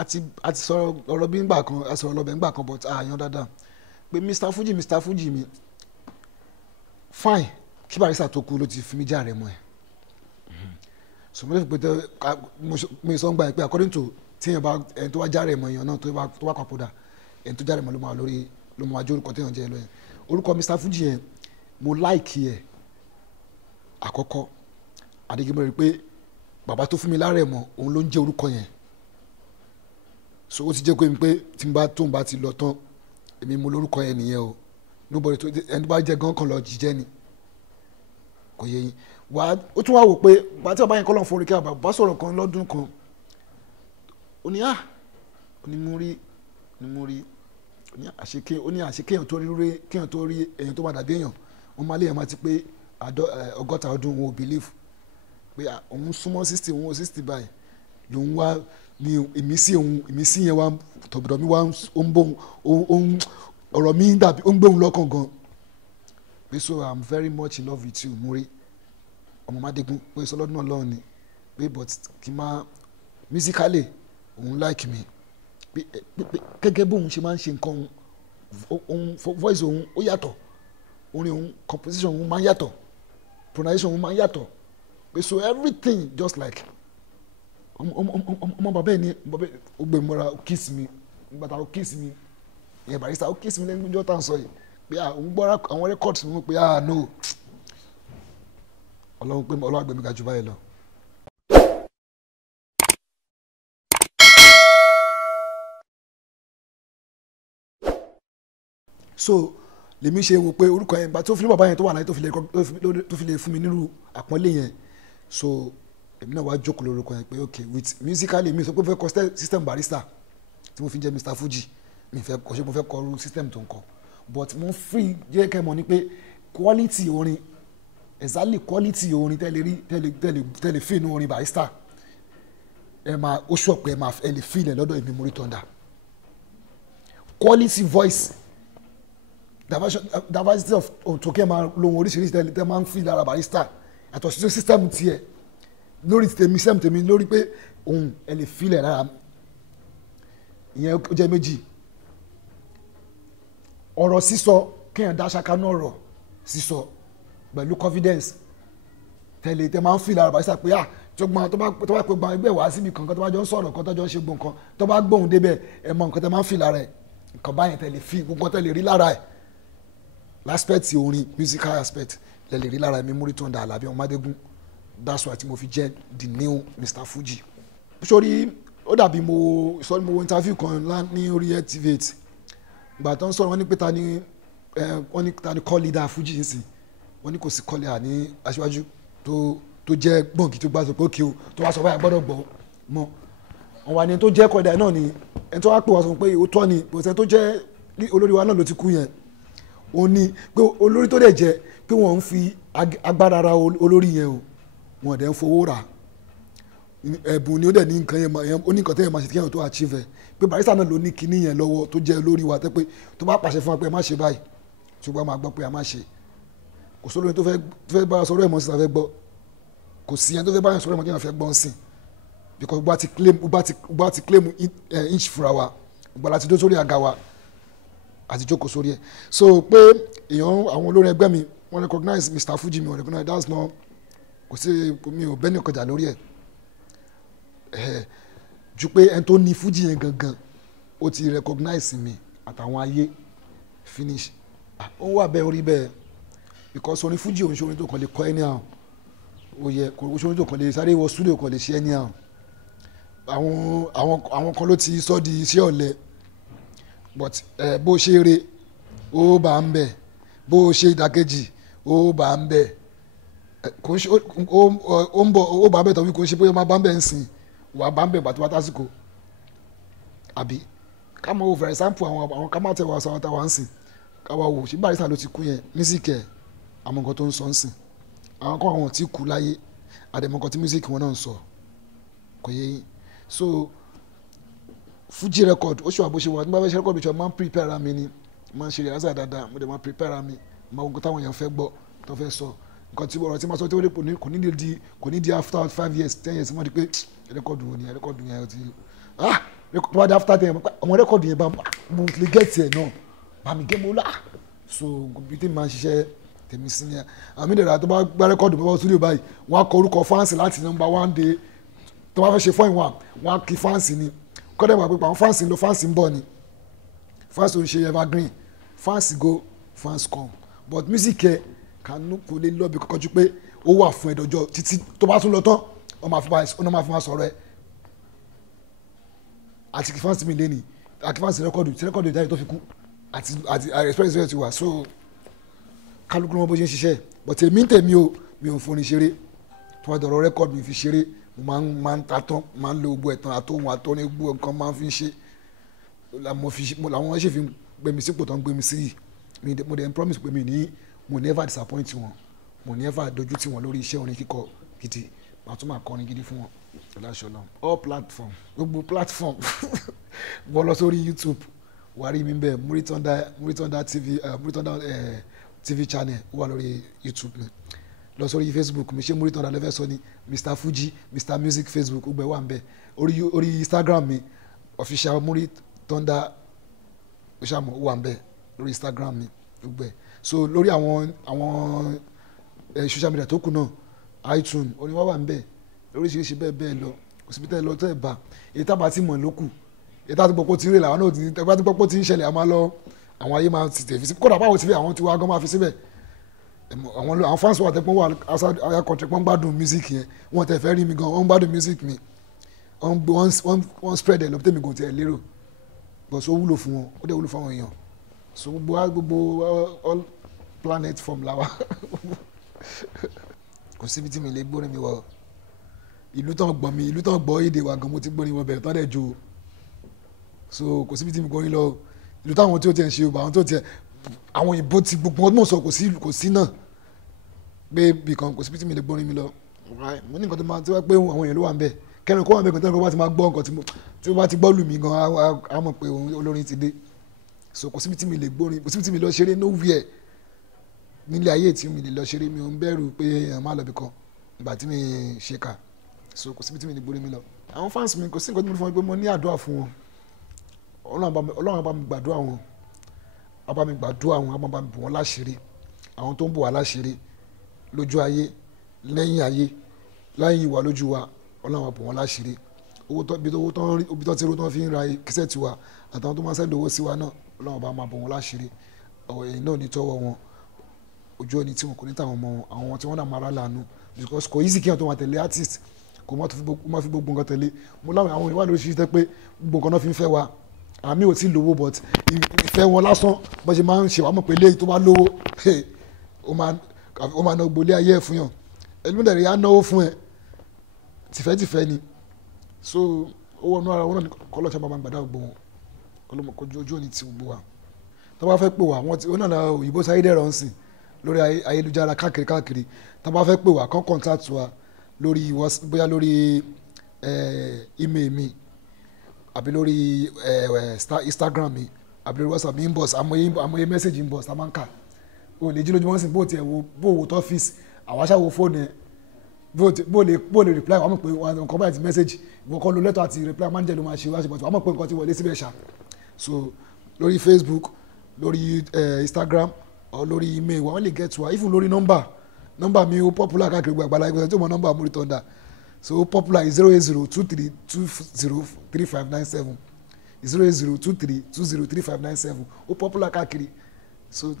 àti sọ̀rọ̀ ọ̀rọ̀ bí ngbà kan sọ̀rọ̀ lọ́bẹ̀ ngbà kan but àyàn dáadáa pé Mr Fuji mi fine kí Barrister tó kú ló ti fi mí já rẹ̀ mọ́ ẹ̀ so mo lè fi pé mo sọ ń gbà pé according to tíyẹn bá ẹni tó wá já rẹ̀ mọ́ èèyàn náà tó wá papòdà ẹni tó já rẹ̀ mọ́ ló máa jó orúkọ téèyàn jẹ́ lọ yẹn orúkọ Mr Fuji yẹn mo like ẹ̀ àkọ́kọ́ àdéhùn rí pé bàbá tó fún mi lára ẹ̀ mọ́ òun ló ń jẹ́ orúkọ yẹn so ó ti jẹ́ pé tí n bá tó n bá ti lọ tán èmi mo lórúkọ yẹn nìyẹn o nobody tó ẹni bá jẹ́ gan kan lọ jíjẹ́ ni kò yẹ yín wà ó tún wá wò pé bàtí bàbá yẹn kọ́ lọ́n forí kí bàbá sọ̀rọ̀ kan lọ́dún kan ó ní muri ó ní àṣekè kéèyàn tó rí èèyàn tó máa dàbí èèyàn wọ́n máa léèyàn máa ti pé 60 ọdún wọn ò believe pé òun súnmọ́ 60 òun ò 60 báyìí lòun wá ní ìmísí yẹn wá tọ̀bọ̀dọ̀ mi wá ó ń bọ̀ ọ̀rọ̀ mi dàbí ó ń gbé òun lọ́kàn gan pé so I'm very much in love with you Muri ọmọ Mádégún pé sọlọ́dún náà lọ́wọ́ ni pé but kí n máa musically òun like me pé gẹ́gẹ́ bóun ṣe máa ń ṣe nǹkan òun voice òun ó yàtọ̀ orin òun composition òun máa ń yàtọ̀ pronunciation òun máa ń yàtọ̀ pé so everything just like ọmọ bàbá ẹ̀ ní ó gbé mọ́ra ó kiss mi gbàtà ó kiss mi ìyẹn Barrister ó kiss mi lẹ́nu ìjọ tá à ń sọ yìí pé òun gbọ́ àwọn records mi pé no ọlọ́run gbé mi ga jù báyìí lọ. so lèmi ṣe wo pé orúkọ yẹn bá tó fi lé bàbá yẹn tó wà láyé tó fi lè fún mi nírú àpọ́nlé yẹn so èmi náà wá jókòó lórúkọ yẹn pé ok with musically mi sọ pé mo fẹ́ kọ system Barrister tí mo fi jẹ́ Mr Fuji mi fẹ́ kọ ṣé mo fẹ́ kọ irú system tó ń kọ but mo free jẹ́ kẹ́ mọ̀ ní pé quality orin exactly quality orin tẹ́lẹ̀ fi inú orin Barrister ẹ máa ó sọ pé ẹ lè fi ilẹ̀ lọ́dọ̀ èmi Muri Thunder quality voice diversity of òtòkè máa lohun oríṣiríṣi tẹ́ máa ń fi lára Barrister àtọ̀ sí system tiẹ̀ lórí tèmi lórí pé òun ẹ lè fi ilẹ̀ lára ìyẹn ó jẹ́ méjì ọ̀rọ̀ sísọ kéèyàn dá ṣáká náà ọ̀rọ̀ sísọ pẹ̀lú confidence tẹ́ máa ń fi lára Barrister pé tó bá pé gbọ́n ẹgbẹ́ wá síbi kankan tó bá jọ ń sọ̀rọ̀ kan tó jọ ń ṣe gbọ̀n kan tó bá gbóhùn débẹ̀ ẹ mọ nǹkan tẹ́ máa ń fi lára ẹ̀ nǹkan báyẹn tẹ́ lè fi gbogbo tẹ́ lè rí lára ẹ̀ l'aspect orin musical aspect lè lè rí lára ẹ̀ mi Muri Thunder Àlàbí ọmọ Mádégún that's why tí mo fi jẹ́ the new Mr Fuji. sórí ó dàbí mo wo interview kan ní orí Activate ìgbà tó ń sọ̀rọ̀ wọ́n ní pé ta ni call leader Fuji yìí sìn wọ́n ní kò sí call leader ní aṣíwájú tó jẹ́ gbọ̀ngì tó gbà sọ pé òkè o tó wá sọ báyà gbọ́dọ̀ gbọ́ mọ́ wọn wà ní tó jẹ́ call leader náà ni ẹni tó wá pè wá sọ pé ó tọ́ ni pòṣẹ́ tó jẹ́ olórí wa náà ló ti kú yẹn ó ní pé olórí tó dẹ̀ jẹ́ pé wọ́n ń fi agbára ra olórí yẹn o wọ́n dẹ̀ ń fowó rà ẹ̀bùn ni ó dẹ̀ ní nǹkan yẹn ó ní nǹkan tẹ́yẹ̀ máa ṣe kí yẹn tó achieve ẹ̀ pé Barrister náà ló ní kinní yẹn lọ́wọ́ tó jẹ́ olórí wa tẹ́ pé tó bá pàṣẹ fún wa pé ẹ má ṣe báyìí ṣùgbọ́n máa gbọ́ pé ẹ má ṣe kò sólóyìn tó fẹ́ bá sọ̀rọ̀ ẹ̀mọ́ sí ta fẹ́ gbọ́ kò sí yẹn tó fẹ́ bá yẹn sọ̀rọ̀ ẹ̀mọ́ tí wọ́n fẹ́ gbọ́ sí because gbogbo ti claim inch fúnra wa gbogbo láti dó sórí àga wa àti jókòó sórí ẹ̀ so pé èèyàn àwọn olórin ẹgbẹ́ mi wọ́n recognize Mr Fuji mi wọ́n recognize that's not kò sí mi ò bẹ́ẹ̀ ní ọkọjà lórí ẹ̀ ju pé ẹni tó ní Fuji yẹn gangan ó ti recognize mi àtàwọn ayé finish ó wà bẹ́ẹ̀ orí bẹ́ẹ̀ because orin Fuji òun ṣe orin tó kàn lè kọ́ ẹni àwọn òye kò ṣe orin tó kàn lè sáré wọ studio kàn lè ṣe ẹni àwọn kan ló ti sọ di iṣẹ́ ọ̀lẹ but bó ṣe eré ó bá ń bẹ̀ bó ṣe ìdàkejì ó bá ń bẹ̀ kò ṣe ó ń bọ̀ ó bá ń bẹ̀ tọ́wí kò ṣe bóyá máa bá ń bẹ̀ ń sìn wà bá ń bẹ̀ gbàtúwà tásìkò àbí ká mọ̀ for example àwọn ká má tẹ̀ wá sọ àwọn táwa ń sìn káwa wò ṣé Barrister ló ti kú yẹn mísíkì ẹ̀ àmọ́ nǹkan tó ń sọ ń sìn àwọn kan àwọn tí kú láyé àdèmọ̀ nǹkan tí mísíkì wọn náà ń sọ kò yẹ yín so Fuji record ó ṣe wà bó ṣe wà nígbà fẹ́ ṣe record bí ṣe máa ń prepare mi ni máa ń ṣe ìrẹsà dáadáa mo dẹ̀ máa prepare mi máa wọ́n táwọn èèyàn fẹ́ gbọ́ tó fẹ́ sọ nǹkan tí ọ̀rọ̀ tí máa sọ tí kò ní di after 5 years 10 years wọ́n di pé record wo ni record yẹn ti tó bá dé after ten àwọn rẹ́kọ̀dù yẹn bá mo lè gẹ̀ẹ́tì ẹ̀ náà bá mi gé mo lá so bí tèmi máa ń ṣiṣẹ́ tèmi sí ni àmì ìdẹ̀rẹ̀ tó bá gbá rẹ́kọ̀dù bọ́ studio báyìí wọ́n á kọ orúkọ fáǹsì láti number 1 day tó bá fẹ́ ṣe fọ́ìn wà wọ́n á kí fáǹsì ni kọ́dẹ̀ wà pé àwọn fáǹsì ń lọ fáǹsì ń bọ̀ ni fáǹsì ò ń ṣe evergreen fáǹsì go fáǹsì come but music ẹ kànú kò lè lọ́ọ̀bì kọ́kọ́ ju pé ó wà fún ẹ̀dọ̀jọ́ títí tó bá tún lọ tán wọ́n máa fi máa sọ̀rọ̀ ẹ àti kí fáǹsì mi lé ní àti fáǹsì rẹ́kọ̀dù tí rẹ́kọ̀dù ìdájọ́ tó fi kú àti express rẹ̀ ti wà so kálukú wọn bó ṣe ń ṣiṣẹ́ but èmi ń tèmi o mi ò foni ṣeré tó bá dọ̀rọ̀ rẹ́kọ̀dù mi fi ṣeré mo máa ń ta tán máa ń lo gbogbo ẹ̀tàn àtòhun àtọ́ni gbogbo nǹkan máa ń fi ṣe làwọn ṣe fi gbé mi sípò tó ń gbé mi sí yìí mo dẹ̀ ń promise pé mo never disappoint wọn mo never dojú tì wọn lórí iṣẹ́ orin kíkọ gidi màá tún máa kọrin gidi fún wọn ọláṣọlá all platform gbogbo platform bọ́ lọ sórí YouTube wà rí mi bẹ́ẹ̀ muri thunder TV channel wà lórí YouTube mi lọ sórí Facebook mi ṣé muri thunder lẹ́fẹ̀ẹ́ sọ ni Mr Fuji Mr Music Facebook gbogbo ẹ̀ wà ń bẹ̀ orí Instagram mi official muri thunder oṣàmù wà ń bẹ̀ lórí Instagram mi gbogbo ẹ̀ so lórí àwọn social media tó kù náà iTunes oníwà wà ń bẹ̀ oríṣiríṣi bẹ́ẹ̀ lọ òsibítẹ́ lọ tẹ́ ẹ̀ bá èyí tábà tí mọ̀ lókù èyí tá ti gbọ́ pé ó ti rí làwọn náà ti tẹ́ bá ti gbọ́ pé ó ti ń ṣẹlẹ̀ àmọ́ lọ àwọn ayé máa ti tẹ̀ fi sí kódà báwo ti fi àwọn tiwa gan máa fi síbẹ̀ àwọn fans wà tẹ́pọ́n wà outside country pọ́n gbádùn music yẹn wọ́n tẹ̀ fẹ́ rí mi gan wọ́n gbádùn music mi wọ́n spread ẹ̀ lọ́pítẹ́ mi gan tiẹ̀ lérò but so wúlò fún wọn ó dẹ̀ wúlò fún àwọn èèyàn so gbogbo all planet form làwa kò síbi tí mi lè gbórin mi wọ ìlú tán gbọ́ èdè wa gan mo ti gbórin wọn bẹ̀rẹ̀ tán dẹ̀ jo so kò síbi tí mi gbórin lọ ìlú táwọn tí ó tiẹ̀ ń ṣe yorùbá àwọn tó tiẹ̀ àwọn ìbò ti gbogbo ọdún sọ kò sí náà pé bìkan kò síbi tí mi lè gbórin mi lọ mo ní nǹkan tó máa tí wọ́n pé àwọn èèyàn ló wà ń bẹ̀ kẹrin kó wà ń bẹ̀ kọ́ńtà kó bá ti máa gbọ́ nǹkan tí wọ́n bá ti gbọ́ lù mí gan á mọ̀ pé olórin ti dé so kò síbi tí mi lè gbórin kò síbi tí mi lọ ṣeré nowhere nílé ayé tí mi lè lọ ṣeré mi ò ń bẹ̀rù pé èèyàn má lọ bì kan ìgbà tí mi ṣe kà so kò síbi tí mi lè gbórin mi lọ àwọn fans mi kò sí nǹkan tí mo fún wọn pé mo ní àdúrà fún wọn ọlọ́run bá mi gbàdúrà wọn á bá mi gbàdúrà wọn á bá mi bò wọn láṣìírí àwọn tó ń bò wá láṣìírí lójú ayé lẹ́yìn ìwà lójú wa ọlọ́run bá bò wọn láṣìírí ibi tó ti rú tó fi ń ra kíṣẹ́ tiwa àtàwọn tó máa ń sẹ́ndì owó sí wa náà ọlọ́run bá máa bò wọn láṣìírí ọ̀wọ̀ ẹ̀yìn náà ní tọ́wọ́ wọn ojú ẹni tí wọn kò ní tàwọn ọmọ wọn àwọn tí wọn náà máa rà lánàá because kò easy kí wọn tó máa tẹ̀lé artist kò má fi gbogbo nǹkan tẹ̀lé mo láwọn àwọn ìwádìí oríṣiríṣi tẹ́ pé gbogbo nǹkan náà fi ń fẹ́ wa àmì ò tí ì lówó but ìfẹ́ wọn lásán bó ṣe máa ń ṣe wàá mọ̀ pé léyìí tó bá lówó ó máa ná gbolé ayé ẹ̀ fún yàn ẹlẹ́mìdẹ̀rẹ̀ yà náwó fún ẹ tìfẹ́tìfẹ́ ni so owó ọ̀nà ara wọn náà kọ́lọ́ọ̀ṣà máa gbàdá gbogbo wọn kọlọ́mọkọjú ojú òní ti gbogbo wa tó bá fẹ́ pè wá wọn náà òyìnbó sáyé dẹ̀rọ̀ ń sìn lórí ayélujára káàkiri tó bá fẹ́ pè wá kàn contact wa lórí bóyá lórí email mi àbí lórí Instagram mi àbí lórí WhatsApp mi inbox àmọye message inbox tá a máa ń kà o lè jí lójúmọ́ sí bó tiẹ̀ bó wo tó ọ́fíìsì àwọn aṣáwo fóònù ẹ̀ bó lè reply wàá mọ̀ pé nǹkan báyìí ti message ìwọ kọ́ lo lẹ́tọ̀ àti reply manager ló máa ṣe wáṣẹ bọ̀tù wàá mọ̀ pé nǹkan ti wọlé síbẹ̀ ṣá so lórí Facebook lórí Instagram or lórí email wọ́n lè get wa even lórí nọ́mbà mi ó popular káàkiri gbogbo àgbàlá ìgbésẹ̀ tí mo nọ́mbà Muri Thunder so ó popular 08023203597 08023203597 ó popular káàkiri so